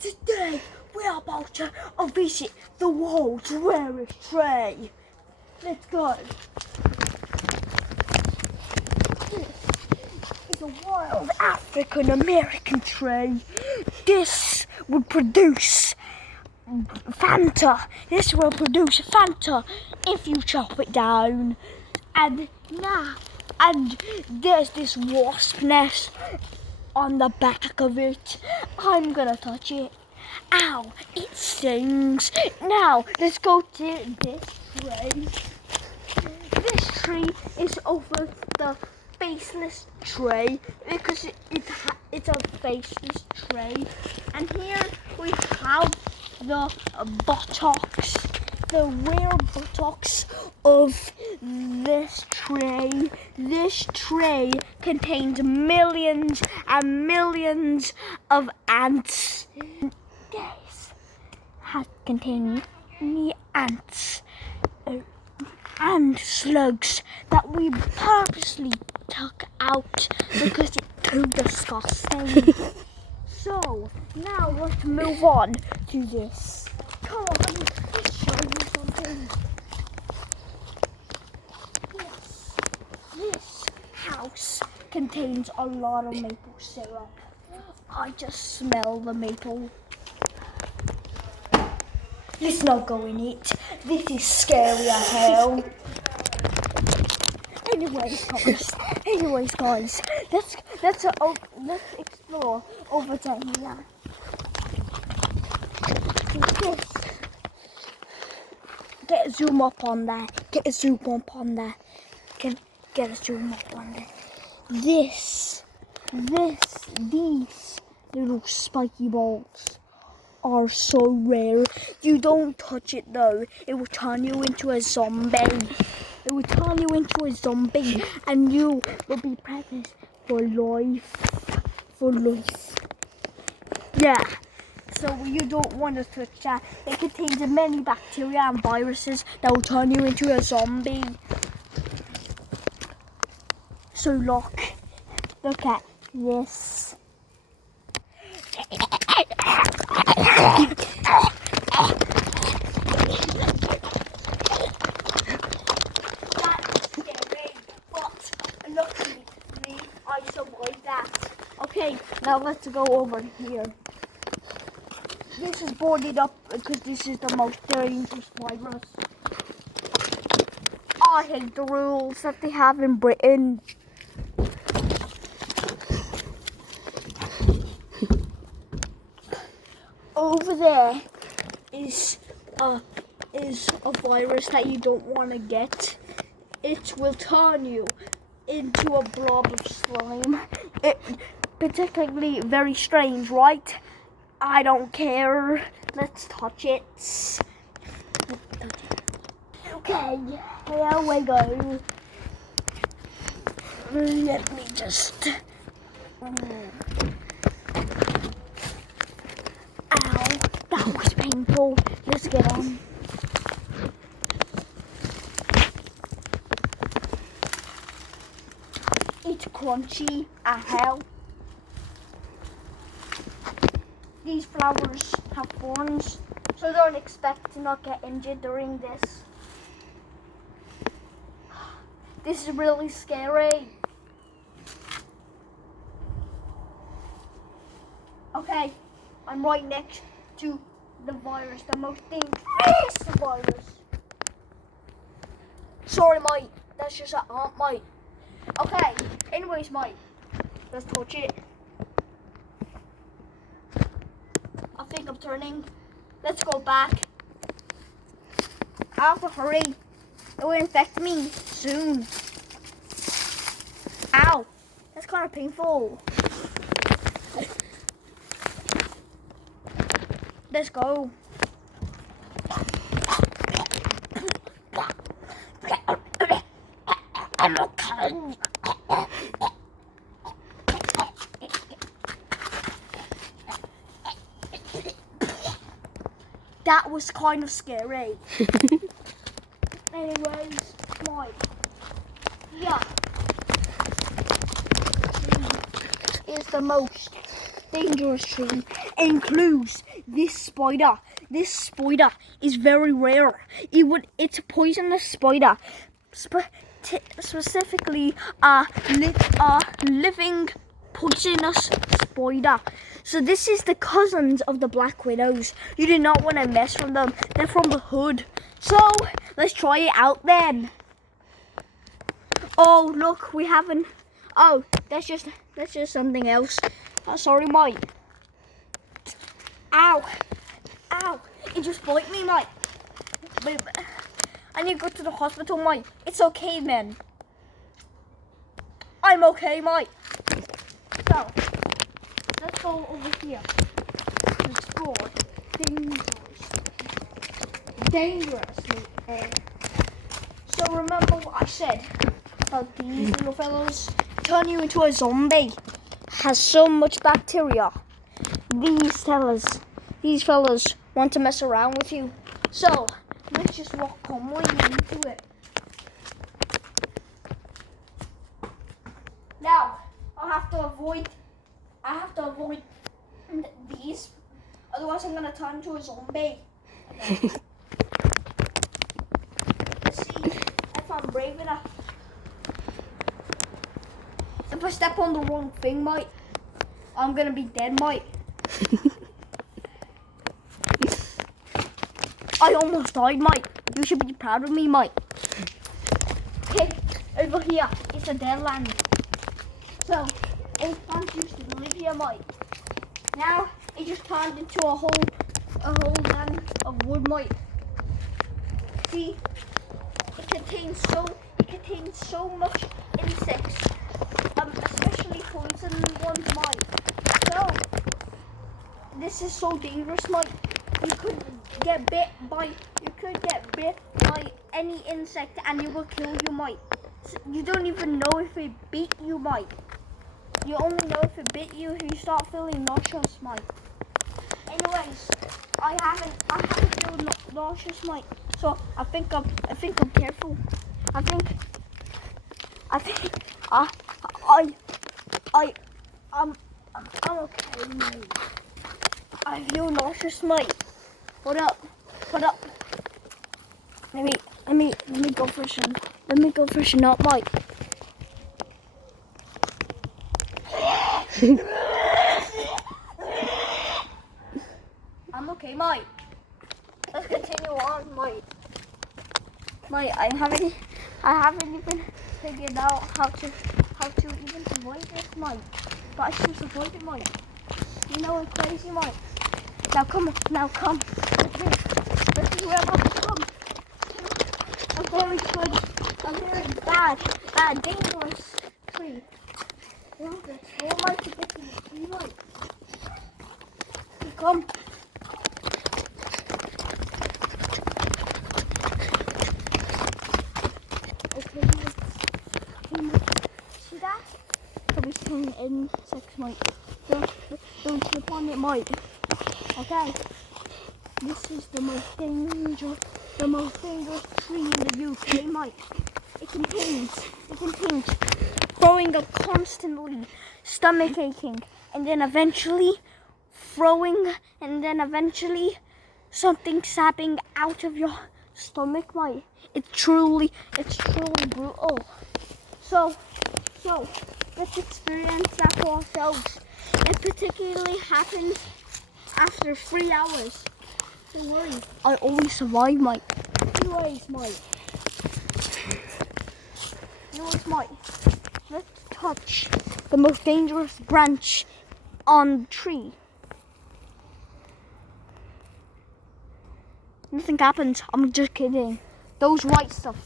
Today we're about to visit the world's rarest tree. Let's go. This is a wild African American tree. This will produce Fanta. This will produce Fanta if you chop it down. And there's this wasp nest on the back of it. I'm gonna touch it. Ow, it stings. Now, let's go to this tree. This tree is over the faceless tree because it's a faceless tree. And here we have the buttocks, the rare buttocks of this tree. This tree contains millions and millions of ants. This has contained many ants and slugs that we purposely took out because it's too disgusting. So now let's move on to this. Come on, let's show you something. This house contains a lot of maple syrup. I just smell the maple. Let's not go in it. This is scary as hell. Anyways, guys, let's explore over to here. Get a zoom up on there. Get a zoom up on there. Get a zoom up on there. These little spiky balls are so rare. You don't touch it though. It will turn you into a zombie. It will turn you into a zombie and you will be pregnant for life. For life. Yeah. So you don't want to touch that. It contains many bacteria and viruses that will turn you into a zombie. So look at this. I survived that. Okay, now let's go over here. This is boarded up because this is the most dangerous virus. I hate the rules that they have in Britain. Over there is a virus that you don't want to get. It will turn you into a blob of slime. Particularly very strange, right? I don't care. Let's touch it. Okay, here we go. Let me just... Ow, that was painful. Let's get on. It's crunchy as hell. These flowers have thorns, so don't expect to not get injured during this. This is really scary. Okay, I'm right next to the virus, the most dangerous virus. Sorry, mate. That's just an aunt, mate. Okay, anyways, mate, let's touch it. I think I'm turning. Let's go back. I have to hurry. It will infect me soon. Ow, that's kind of painful. Let's go. I'm okay. That was kind of scary. Anyways, right. Yeah. Is the most dangerous tree includes this spider. This spider is very rare. It's a poisonous spider. Specifically a living poisonous spider. So this is the cousins of the black widows. You do not want to mess with them. They're from the hood. So let's try it out then. Oh look, we haven't. Oh, that's just something else. Oh, sorry, mate. Ow, ow! It just bit me, mate. I need to go to the hospital, mate. It's okay, man. I'm okay, mate. So, let's go over here. Explore. Dangerously. So remember what I said about these little fellows? Turn you into a zombie. Has so much bacteria. These fellas want to mess around with you. So, let's just walk calmly into it. Now, I have to avoid these, otherwise I'm gonna turn into a zombie. Let's see if I'm brave enough. If I step on the wrong thing, mate, I'm gonna be dead, mate. I almost died, mate. You should be proud of me, mate. Okay, over here, it's a dead land. So, old plants used to live here, mate. Now, it just turned into a whole land of wood, mate. See, it contains so much insects, especially poison ones, mate. So, this is so dangerous, mate. You could get bit by any insect and it will kill you, mate. So you don't even know if it bit you, mate. You only know if it bit you if you start feeling nauseous, mate. Anyways, I haven't feel nauseous, mate. So I think I'm careful. I'm okay, mate. I feel nauseous, mate. Hold up. Let me go freshen. Let me go freshen up, mate. I'm okay, mate. Let's continue on, mate. Mate, I haven't even figured out how to even avoid this, mate. But I should avoid it, mate. You know I'm crazy, mate. Now come. This is where I'm about to come. A very bad, dangerous tree. What am I to get to the tree, mate? Come. Okay, see that? Probably seeing insects, mate. Don't slip on it, mate. Okay. This is the most dangerous tree in the UK, mate. It contains throwing up constantly, stomach aching, and then eventually something sapping out of your stomach, mate. It's truly brutal. So let's experience that for ourselves. It particularly happens after 3 hours. Don't worry, I always survive, mate. Anyways, mate. Let's touch the most dangerous branch on the tree. Nothing happens. I'm just kidding. Those white stuff.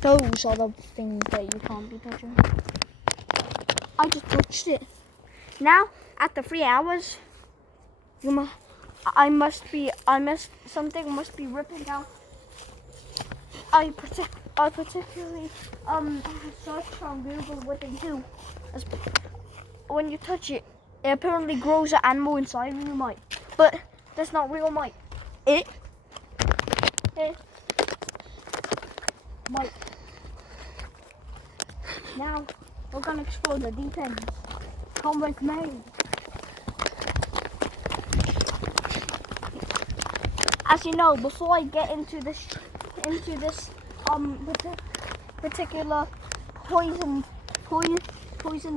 Those are the things that you can't be touching. I just touched it. Now, after 3 hours, something must be ripping out. I particularly searched on Google what they do. When you touch it, it apparently grows an animal inside of you, mate. But that's not real, mate. It mate. Now we're gonna explore the deep ends. Come with me. as you know, before I get into this particular poison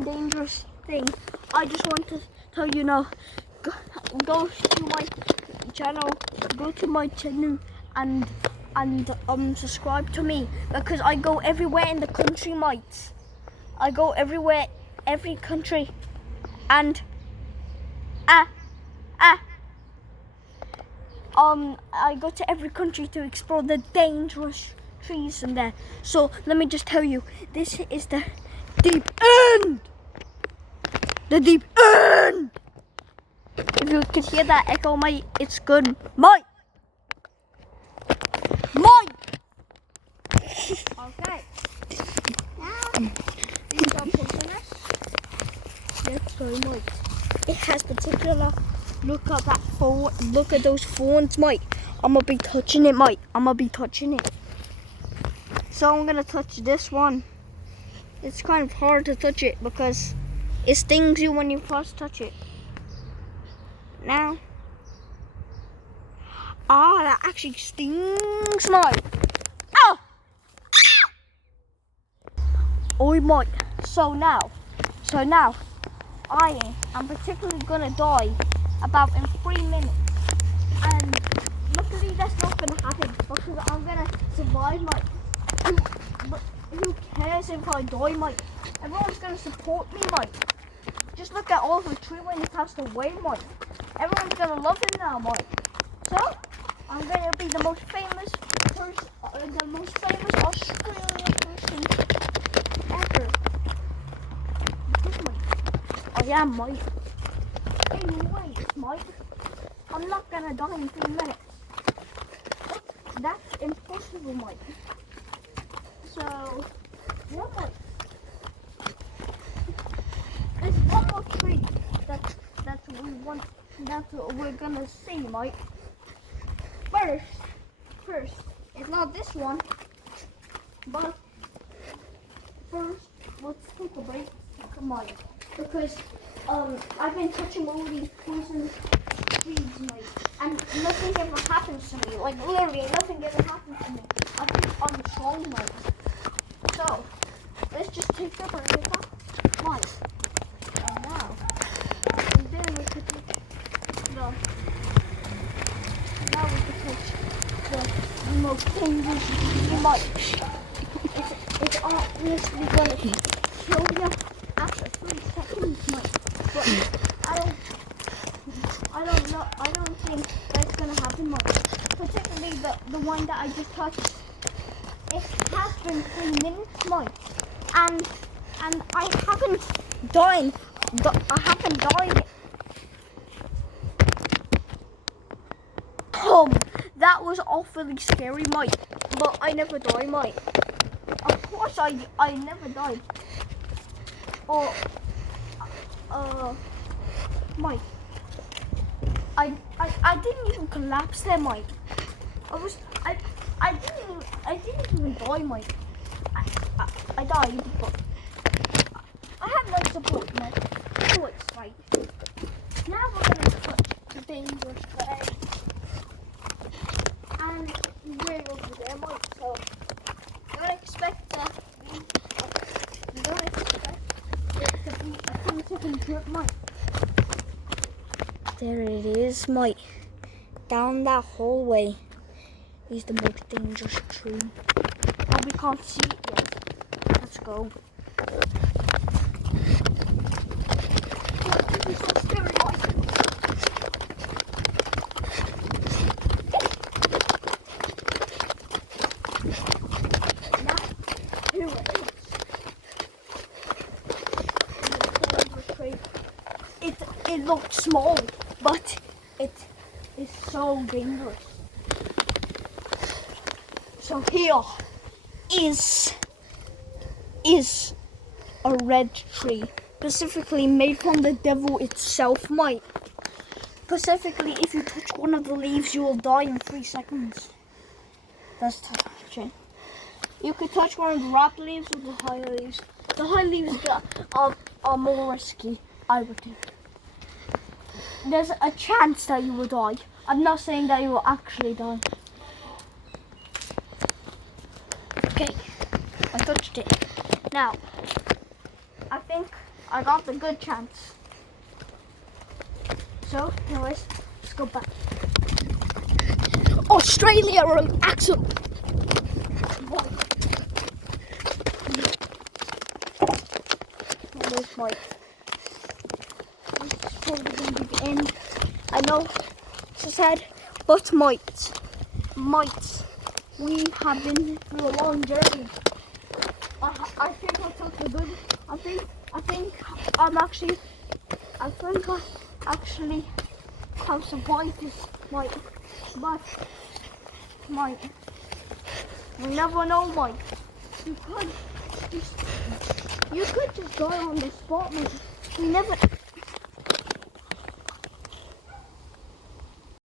dangerous thing, I just want to tell you now, go to my channel, and subscribe to me, because I go everywhere in the country, mates. I go everywhere, every country, and I go to every country to explore the dangerous trees in there. So let me just tell you, this is the deep end. The deep end. If you could hear that echo, mate, it's good. Mate. Okay. Now, these are poisonous. Yes, sorry, mate. It has particular. Look at those thorns, mate. I'm gonna be touching it, mate. So I'm gonna touch this one. It's kind of hard to touch it because it stings you when you first touch it. Now, that actually stings, mate. Oh, mate. So now, I am particularly gonna die about in 3 minutes, and luckily that's not gonna happen because I'm gonna survive, mate. But who cares if I die, mate? Everyone's gonna support me, mate. Just look at all the tree when it passed away, mate. Everyone's gonna love him now, mate. So I'm gonna be the most famous person, the most famous Australian person ever. I am, mate. Anyways, mate, I'm not gonna die in 3 minutes. That's impossible, mate. So, yeah, mate. There's one more tree that we're gonna see, mate. First, it's not this one, but first, let's take a break. Come on, because I've been touching all these poison trees, mate, and nothing ever happens to me. Like literally, nothing ever happens to me. I think I'm strong, mate. So let's just take a break. Come on. And now, and then we could take the most dangerous tree, mate. It's obviously gonna kill you after 3 seconds, mate. But I don't think that's gonna happen, mate. Particularly the one that I just touched. It has been 3 minutes, mate, and I haven't died. That was awfully scary, mate. But I never died, mate. Of course, I never died. Or mate, I didn't even collapse there, mate. I didn't even die, mate. I died, but I have no support, mate. So it's fine. Now we're gonna touch the dangerous place, and way over there, mate. So don't expect that. Don't expect it to be a 10-second trip, mate. There it is, mate. Down that hallway is the most dangerous tree. Oh, we can't see it yet. Let's go. This is so scary, mate. Now, here it is. It looked small, but it is so dangerous. So here is a red tree, specifically made from the devil itself, mate. Specifically, if you touch one of the leaves, you will die in 3 seconds. That's touching. You could touch one of the wrap leaves or the high leaves. The high leaves are more risky, I would think. there's a chance that you will die. I'm not saying that you will actually die. Okay, I touched it. Now, I think I got the good chance. So, anyways, let's go back. Australia or Axel. There's Mike. This is probably going to be the end. I know, she said, but mites, we have been through a long journey. I think I took the good. I think I actually have survived this mite, but we never know, Mike. You could just die on the spot, mate. We never.